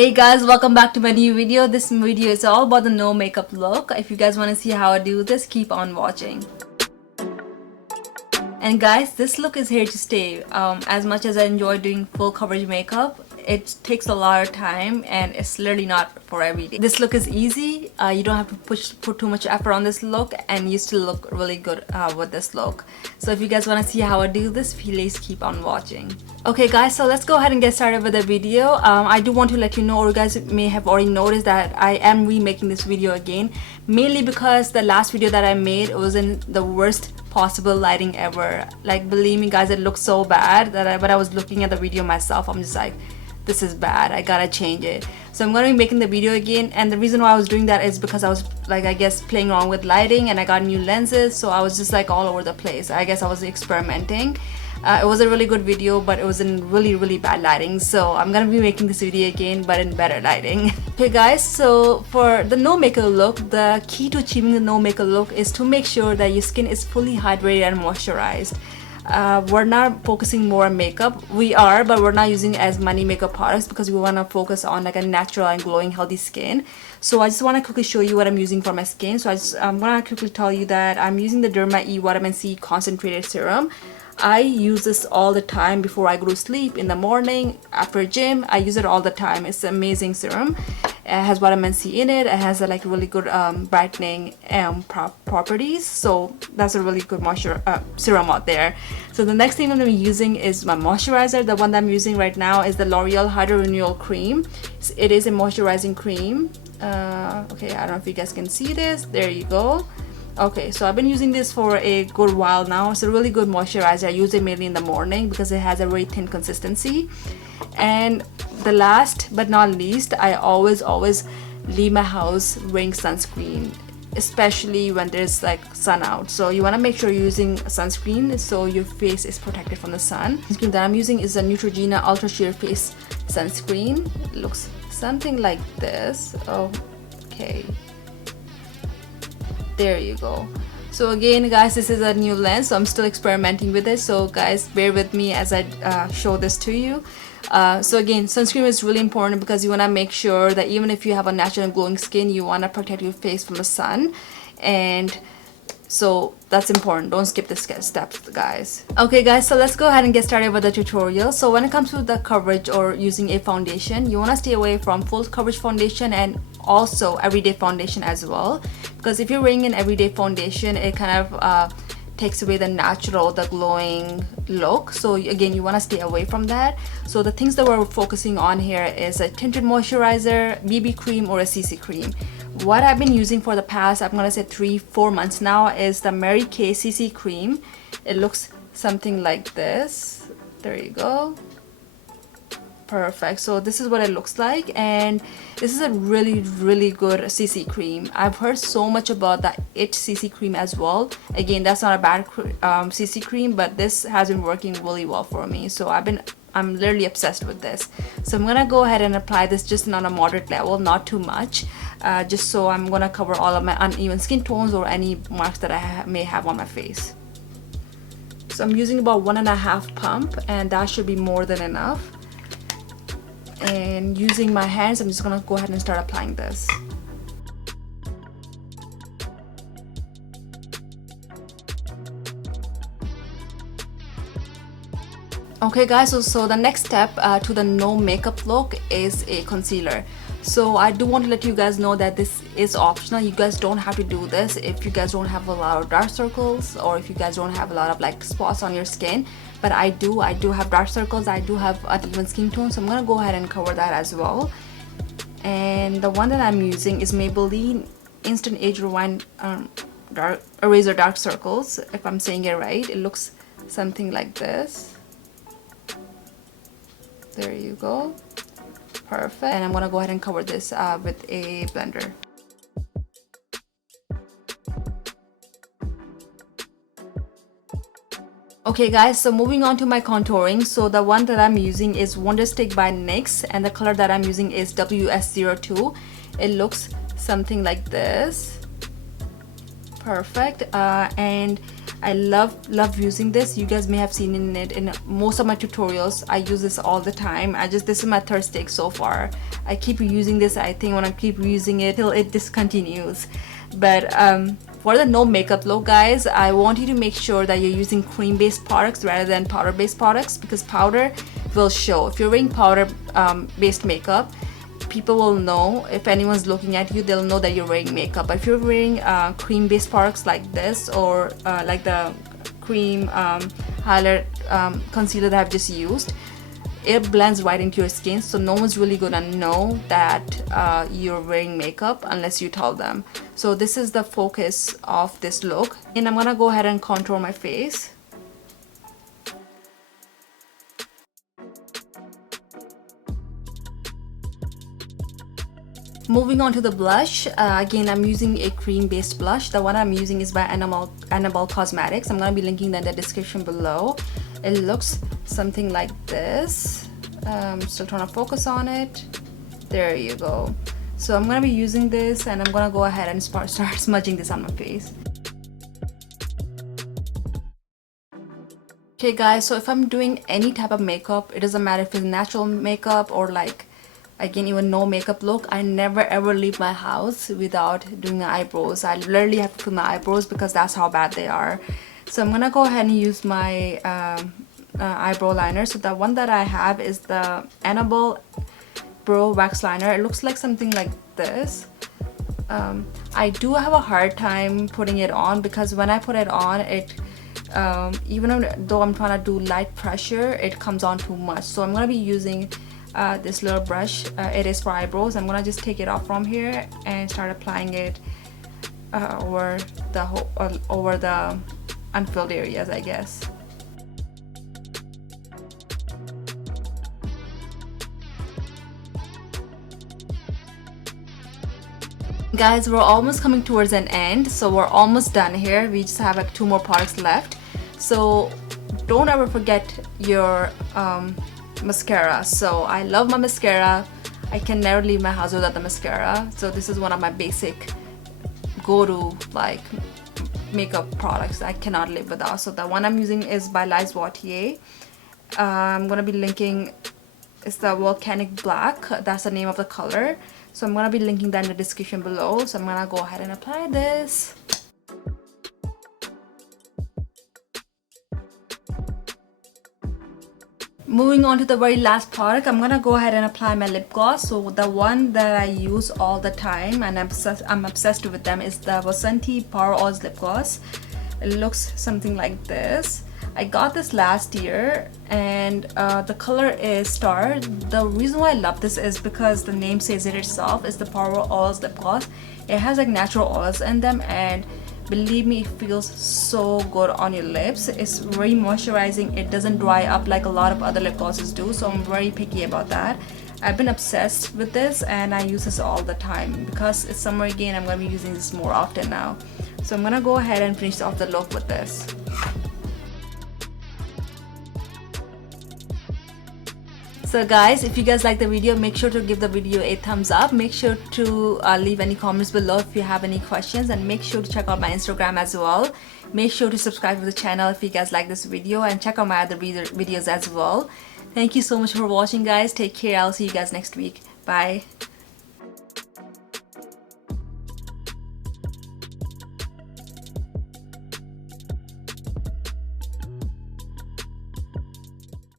Hey guys, welcome back to my new video. This video is all about the no makeup look. If you guys want to see how I do this, keep on watching. And guys, this look is here to stay. As much as I enjoy doing full coverage makeup, it takes a lot of time and it's literally not for every day. This look is easy. You don't have to put too much effort on this look and you still look really good with this look. So if you guys want to see how I do this, please keep on watching. Okay guys, so let's go ahead and get started with the video. I do want to let you know, or you guys may have already noticed, that I am remaking this video again, mainly because the last video that I made was in the worst possible lighting ever. Like, believe me guys, it looked so bad that when I was looking at the video myself, I'm just like, this is bad, I gotta change it. So I'm gonna be making the video again, and the reason why I was doing that is because I was like, I guess, playing around with lighting, and I got new lenses, so I was just like all over the place. I guess I was experimenting. It was a really good video, but it was in really bad lighting, so I'm gonna be making this video again, but in better lighting. Okay guys, so for the no makeup look, the key to achieving the no makeup look is to make sure that your skin is fully hydrated and moisturized. We're not focusing more on makeup. We are, but we're not using as many makeup products because we want to focus on like a natural and glowing healthy skin. So I just want to quickly show you what I'm using for my skin. So I'm gonna quickly tell you that I'm using the Derma E Vitamin C Concentrated Serum. I use this all the time before I go to sleep, in the morning, after gym. I use it all the time. It's an amazing serum. It has vitamin C in it. It has like really good brightening properties. So that's a really good serum out there. So the next thing I'm going to be using is my moisturizer. The one that I'm using right now is the L'Oreal Hydro Renewal Cream. It is a moisturizing cream. Okay, I don't know if you guys can see this. There you go. Okay, so I've been using this for a good while now. It's a really good moisturizer. I use it mainly in the morning because it has a very thin consistency. And the last but not least, I always leave my house wearing sunscreen, especially when there's like sun out. So you want to make sure you're using sunscreen so your face is protected from the sun. The sunscreen that I'm using is a Neutrogena Ultra Sheer Face sunscreen. It looks something like this. Oh, okay. There you go. So again guys, this is a new lens, so I'm still experimenting with it, so guys, bear with me as I show this to you. So again, sunscreen is really important because you want to make sure that even if you have a natural and glowing skin, you want to protect your face from the sun, and so that's important. Don't skip this step guys. Okay guys, so let's go ahead and get started with the tutorial. So when it comes to the coverage or using a foundation, you want to stay away from full coverage foundation and also everyday foundation as well, because if you're wearing an everyday foundation, it kind of takes away the natural, the glowing look. So again, you want to stay away from that. So the things that we're focusing on here is a tinted moisturizer, BB cream, or a CC cream. What I've been using for the past, I'm gonna say 3-4 months now, is the Mary Kay CC cream. It looks something like this. There you go. Perfect. So this is what it looks like, and this is a really good CC cream. I've heard so much about the It CC cream as well. Again, that's not a bad CC cream, but this has been working really well for me. So I'm literally obsessed with this. So I'm gonna go ahead and apply this just on a moderate level, not too much, just so I'm gonna cover all of my uneven skin tones or any marks that I may have on my face. So I'm using about 1.5 pump, and that should be more than enough. And using my hands, I'm just gonna go ahead and start applying this. Okay guys, so the next step to the no makeup look is a concealer. So I do want to let you guys know that this is optional. You guys don't have to do this if you guys don't have a lot of dark circles, or if you guys don't have a lot of like spots on your skin. But I do have dark circles, I do have uneven skin tone, so I'm gonna go ahead and cover that as well. And the one that I'm using is Maybelline Instant Age Rewind Eraser Dark Circles, if I'm saying it right. It looks something like this. There you go. Perfect. And I'm gonna go ahead and cover this with a blender. Okay guys, so moving on to my contouring. So the one that I'm using is Wonderstick by NYX, and the color that I'm using is WS02. It looks something like this. Perfect. And I love using this. You guys may have seen it in most of my tutorials. I use this all the time. This is my third stick so far. I keep using this. I think when I keep using it till it discontinues. But for the no makeup look, guys, I want you to make sure that you're using cream based products rather than powder based products, because powder will show. If you're wearing powder based makeup, people will know. If anyone's looking at you, they'll know that you're wearing makeup. But if you're wearing cream based products like this, or like the cream highlight concealer that I've just used, it blends right into your skin, so no one's really gonna know that you're wearing makeup unless you tell them. So this is the focus of this look, and I'm gonna go ahead and contour my face. Moving on to the blush, again I'm using a cream based blush. The one I'm using is by Annabelle Cosmetics. I'm going to be linking that in the description below. It looks something like this. Still trying to focus on it. There you go. So I'm going to be using this, and I'm going to go ahead and start smudging this on my face. Okay guys, so if I'm doing any type of makeup, it doesn't matter if it's natural makeup or like, again, even no makeup look, I never ever leave my house without doing my eyebrows. I literally have to do my eyebrows because that's how bad they are. So I'm gonna go ahead and use my eyebrow liner. So the one that I have is the Annabelle Brow Wax Liner. It looks like something like this. I do have a hard time putting it on because when I put it on, it even though I'm trying to do light pressure, it comes on too much. So I'm gonna be using this little brush. It is for eyebrows. I'm gonna just take it off from here and start applying it over the unfilled areas, I guess. Guys, we're almost coming towards an end, so we're almost done here. We just have like 2 more products left. So don't ever forget your mascara. So I love my mascara. I can never leave my house without the mascara. So this is one of my basic go-to like makeup products I cannot live without. So the one I'm using is by Lies Wautier. I'm gonna be linking, it's the Volcanic Black, that's the name of the color. So I'm gonna be linking that in the description below. So I'm gonna go ahead and apply this. Moving on to the very last product, I'm gonna go ahead and apply my lip gloss. So the one that I use all the time and I'm obsessed with them is the Vasanti Power Oils lip gloss. It looks something like this. I got this last year, and the color is Star. The reason why I love this is because the name says it itself. It's the Power Oils lip gloss. It has like natural oils in them, and believe me, it feels so good on your lips. It's very moisturizing. It doesn't dry up like a lot of other lip glosses do, so I'm very picky about that. I've been obsessed with this, and I use this all the time. Because it's summer again, I'm going to be using this more often now. So I'm going to go ahead and finish off the look with this. So guys, if you guys like the video, make sure to give the video a thumbs up. Make sure to leave any comments below if you have any questions, and make sure to check out my Instagram as well. Make sure to subscribe to the channel if you guys like this video, and check out my other videos as well. Thank you so much for watching, guys. Take care. I'll see you guys next week. Bye.